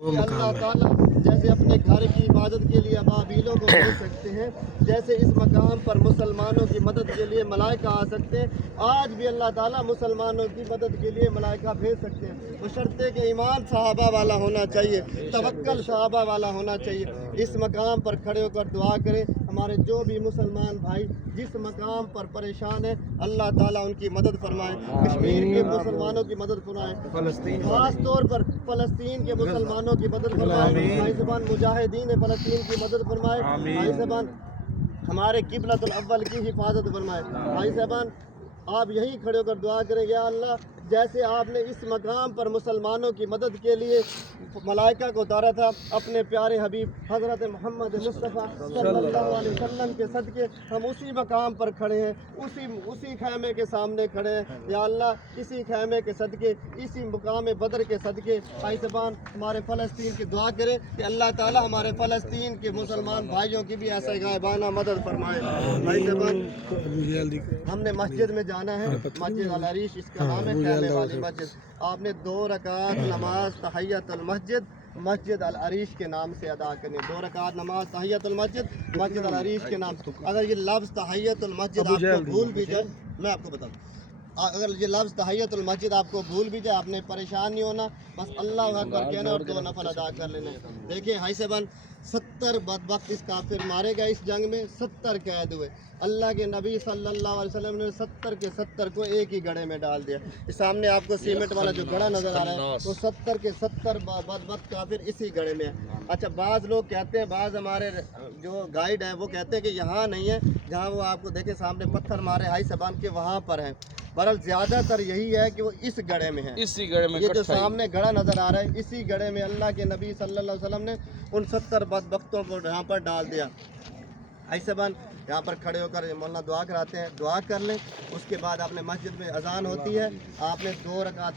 کہ اللہ تعالیٰ جیسے اپنے گھر کی عبادت کے لیے ابابیلوں کو بھیج سکتے ہیں، جیسے اس مقام پر مسلمانوں کی مدد کے لیے ملائکہ آ سکتے ہیں، آج بھی اللہ تعالیٰ مسلمانوں کی مدد کے لیے ملائکہ بھیج سکتے ہیں، بشرطے کہ ایمان صحابہ والا ہونا چاہیے، توکل صحابہ والا ہونا چاہیے۔ اس مقام پر کھڑے ہو کر دعا کریں، ہمارے جو بھی مسلمان بھائی جس مقام پر پریشان ہیں اللہ تعالیٰ ان کی مدد فرمائے، کشمیر کے مسلمانوں کی مدد فرمائے، خاص طور پر فلسطین کے مسلمانوں کی مدد فرمائے، بھائی زبان مجاہدین فلسطین کی مدد فرمائے، بھائی زبان ہمارے قبلۃ الاول کی حفاظت فرمائے۔ بھائی صاحبان آپ یہیں کھڑے ہو کر دعا کریں، یا اللہ جیسے آپ نے اس مقام پر مسلمانوں کی مدد کے لیے ملائکہ کو اتارا تھا، اپنے پیارے حبیب حضرت محمد مصطفیٰ صلی اللہ علیہ وسلم کے صدقے ہم اسی مقام پر کھڑے ہیں، اسی خیمے کے سامنے کھڑے ہیں، یا اللہ اسی خیمے کے صدقے، اسی مقام بدر کے صدقے بھائی زبان ہمارے فلسطین کی دعا کریں کہ اللہ تعالی ہمارے فلسطین کے مسلمان بھائیوں کی بھی ایسے غائبانہ مدد فرمائے۔ بھائی زبان ہم نے مسجد میں جانا ہے، مسجد العریش اس کا نام ہے، خیمے والی مسجد۔ آپ نے 2 رکعت نماز تحیۃ المسجد مسجد العریش کے نام سے ادا کرنی، 2 رکعت نماز تحیۃ المسجد مسجد العریش کے نام۔ اگر یہ لفظ تحیۃ المسجد آپ کو بھول بھی جائے، میں آپ کو بتاؤں، اگر یہ لفظ تحیۃ المسجد آپ کو بھول بھی جائے، آپ نے پریشان نہیں ہونا، بس اللہ اکبر کہنا اور 2 نفل ادا کر لینا۔ دیکھیں بھائی صاحبان 70 بدبخت اس کافر مارے گئے، اس جنگ میں 70 قید ہوئے، اللہ کے نبی صلی اللہ علیہ وسلم نے 70 کے 70 کو ایک ہی گڑھے میں ڈال دیا۔ اس سامنے آپ کو سیمنٹ والا جو گڑھا نظر آ رہا ہے وہ 70 کے 70 بدبخت کافر اسی گڑھے میں ہے۔ اچھا بعض لوگ کہتے ہیں، بعض ہمارے جو گائیڈ ہیں وہ کہتے ہیں کہ یہاں نہیں ہے، جہاں وہ آپ کو دیکھیں سامنے پتھر مارے ہائی صاحبان کے وہاں پر ہیں، بہرحال زیادہ تر یہی ہے کہ وہ اس گڑھے میں ہے، اسی گڑھے میں، یہ جو سامنے گڑھا نظر آ رہا ہے اسی گڑھے میں اللہ کے نبی صلی اللہ علیہ وسلم نے ان 70 بدبختوں کو یہاں پر ڈال دیا۔ ایسے بان یہاں پر کھڑے ہو کر مولانا دعا کراتے ہیں، دعا کر لیں، اس کے بعد آپ نے مسجد میں اذان ہوتی ہے، آپ نے 2 رکعت